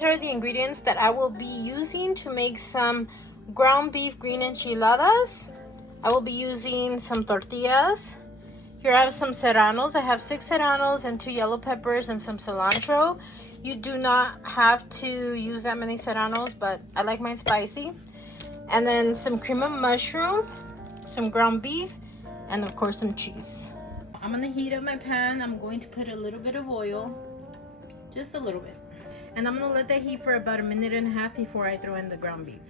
these are the ingredients that I will be using to make some ground beef green enchiladas. I will be using some tortillas. Here I have some serranos. I have 6 serranos and 2 yellow peppers and some cilantro. You do not have to use that many serranos, but I like mine spicy. And then some cream of mushroom, some ground beef, and of course some cheese. I'm gonna heat up my pan. I'm going to put a little bit of oil, just a little bit. And I'm gonna let that heat for about 1.5 minutes before I throw in the ground beef.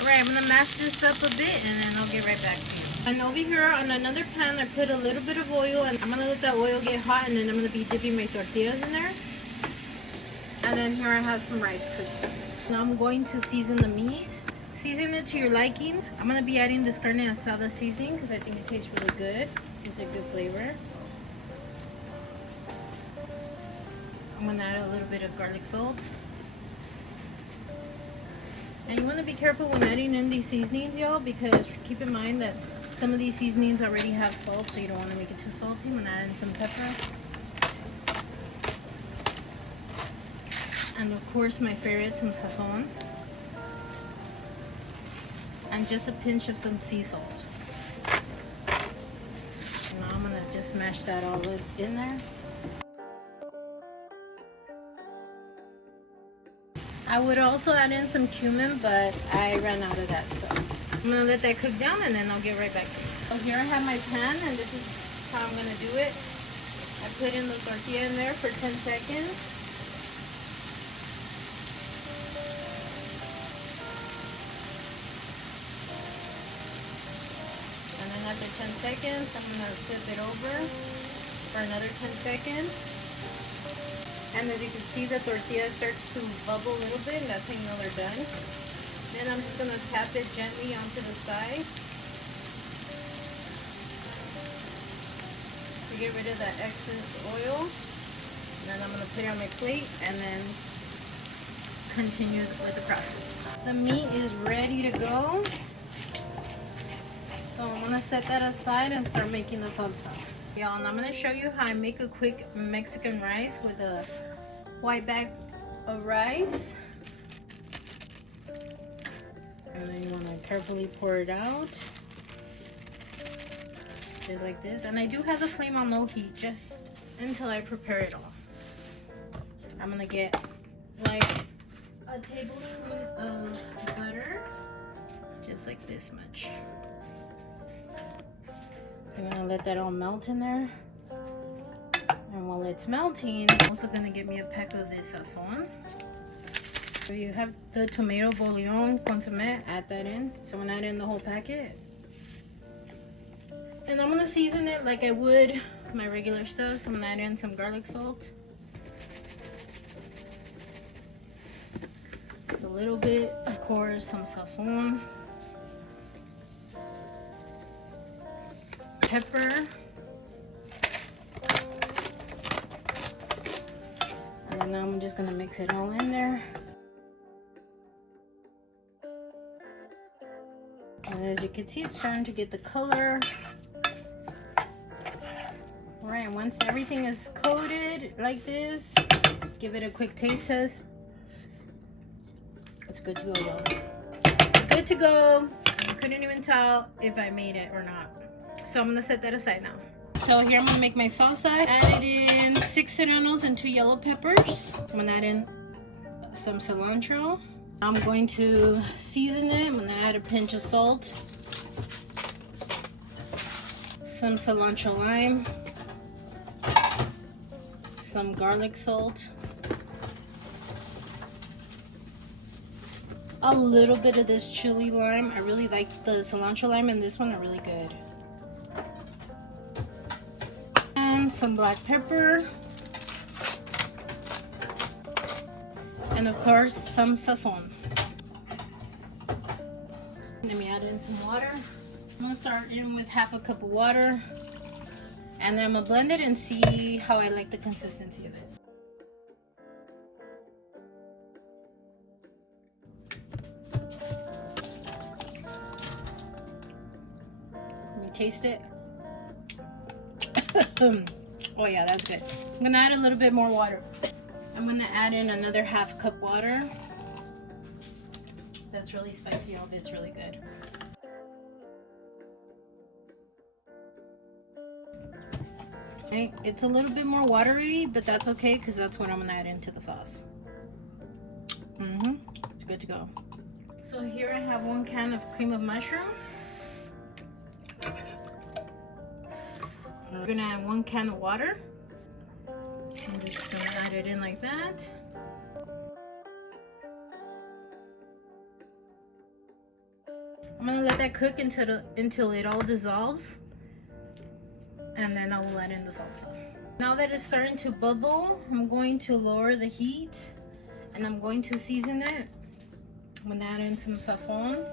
Alright, I'm gonna mash this up a bit and then I'll get right back to you. And over here on another pan, I put a little bit of oil and I'm gonna let that oil get hot, and then I'm gonna be dipping my tortillas in there. And then here I have some rice cooking. Now I'm going to season the meat. Season it to your liking. I'm gonna be adding this carne asada seasoning because I think it tastes really good. It's a good flavor. I'm gonna add a little bit of garlic salt. And you want to be careful when adding in these seasonings, y'all, because keep in mind that some of these seasonings already have salt, so you don't want to make it too salty. I'm gonna add in some pepper. And of course my favorite, some sazon. And just a pinch of some sea salt. And now I'm gonna just smash that all in there. I would also add in some cumin, but I ran out of that, so I'm gonna let that cook down and then I'll get right back to you. So here I have my pan, and this is how I'm gonna do it. I put in the tortilla in there for 10 seconds. And then after 10 seconds, I'm gonna flip it over for another 10 seconds. And as you can see, the tortilla starts to bubble a little bit, and that's how you know they're done. Then I'm just going to tap it gently onto the side to get rid of that excess oil. And then I'm going to put it on my plate and then continue with the process. The meat is ready to go. So I'm going to set that aside and start making the salsa. Y'all, and I'm going to show you how I make a quick Mexican rice with a white bag of rice. And then you want to carefully pour it out. Just like this. And I do have the flame on low heat just until I prepare it all. I'm going to get like a tablespoon of butter. Just like this much. I'm gonna let that all melt in there. And while it's melting, I'm also gonna get me a pack of this sazon. So you have the tomato bouillon consomme, add that in. So I'm gonna add in the whole packet. And I'm gonna season it like I would my regular stuff. So I'm gonna add in some garlic salt. Just a little bit, of course, some sazon. Pepper, and then now I'm just gonna mix it all in there. And as you can see, it's starting to get the color. All right, once everything is coated like this, give it a quick taste test. It's good to go, y'all. It's good to go. I couldn't even tell if I made it or not. So I'm gonna set that aside now. So here I'm gonna make my salsa. Added in 6 serranos and 2 yellow peppers. I'm gonna add in some cilantro. I'm going to season it. I'm gonna add a pinch of salt, some cilantro lime, some garlic salt, a little bit of this chili lime. I really like the cilantro lime, and this one are really good. Some black pepper, and of course some sazon. Let me add in some water. I'm gonna start in with half a cup of water, and then I'm gonna blend it and see how I like the consistency of it. Let me taste it. Oh yeah, that's good. I'm gonna add a little bit more water. I'm gonna add in another half cup water. That's really spicy. It's really good. Okay, it's a little bit more watery, but that's okay because that's what I'm gonna add into the sauce. It's good to go. So here I have 1 can of cream of mushroom. We're gonna add 1 can of water. I'm just gonna add it in like that. I'm gonna let that cook until it all dissolves, and then I will add in the salsa. Now that it's starting to bubble, I'm going to lower the heat and I'm going to season it. I'm gonna add in some sazon.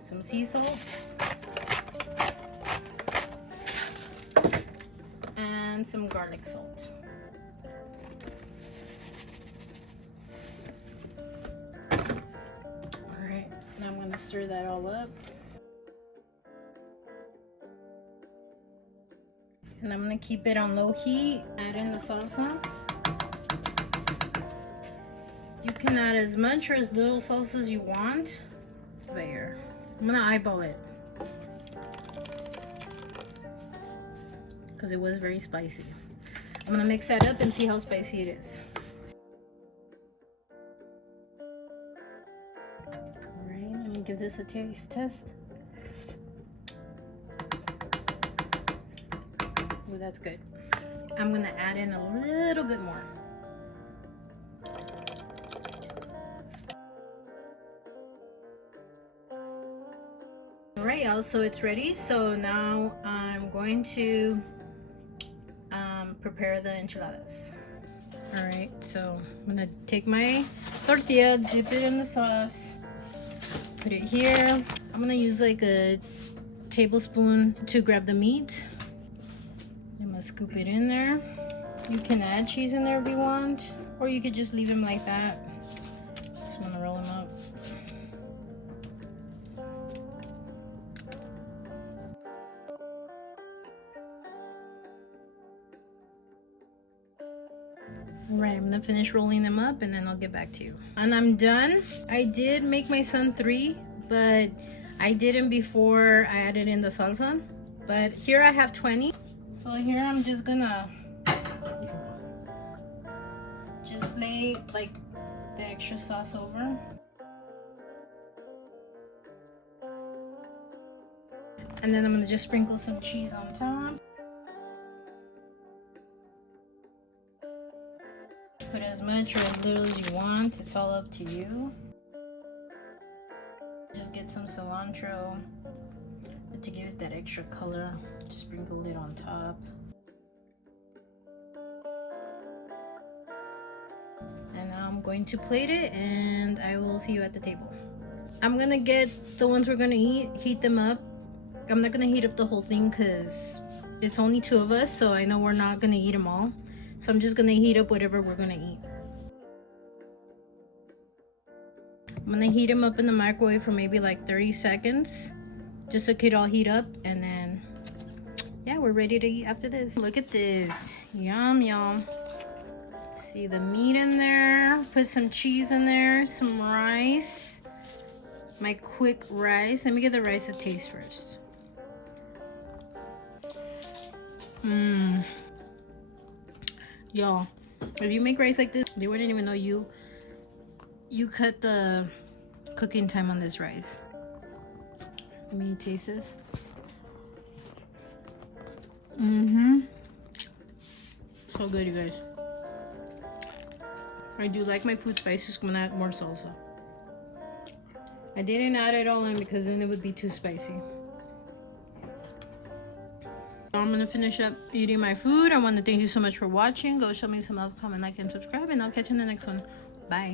Some sea salt. And some garlic salt. Alright, now I'm going to stir that all up. And I'm going to keep it on low heat. Add in the salsa. You can add as much or as little salsa as you want. But here, I'm going to eyeball it, because it was very spicy. I'm gonna mix that up and see how spicy it is. Alright, let me give this a taste test. Oh, that's good. I'm gonna add in a little bit more. Alright, y'all, so it's ready. So now I'm going to prepare the enchiladas. Alright, so I'm gonna take my tortilla, dip it in the sauce, put it here. I'm gonna use like a tablespoon to grab the meat. I'm gonna scoop it in there. You can add cheese in there if you want, or you could just leave them like that. Just wanna roll them up. Alright, I'm gonna finish rolling them up and then I'll get back to you. And I'm done. I did make my son 3, but I didn't before I added in the salsa. But here I have 20. So here I'm just gonna just lay like the extra sauce over. And then I'm gonna just sprinkle some cheese on top. Put as much or as little as you want. It's all up to you. Just get some cilantro, but to give it that extra color, just sprinkle it on top. And now I'm going to plate it and I will see you at the table. I'm gonna get the ones we're gonna eat, heat them up. I'm not gonna heat up the whole thing because it's only 2 of us, so I know we're not gonna eat them all. So I'm just gonna heat up whatever we're gonna eat. I'm gonna heat them up in the microwave for maybe like 30 seconds, just so it could all heat up, and then yeah, we're ready to eat after this. Look at this, yum yum. See the meat in there, put some cheese in there, some rice, my quick rice. Let me get the rice a taste first. Y'all, if you make rice like this, they wouldn't even know you cut the cooking time on this rice. Let me taste this. So good, you guys. I do like my food spicy, so I'm gonna add more salsa. I didn't add it all in because then it would be too spicy. I'm gonna finish up eating my food. I want to thank you so much for watching. Go show me some love, comment, like, and subscribe, and I'll catch you in the next one. Bye.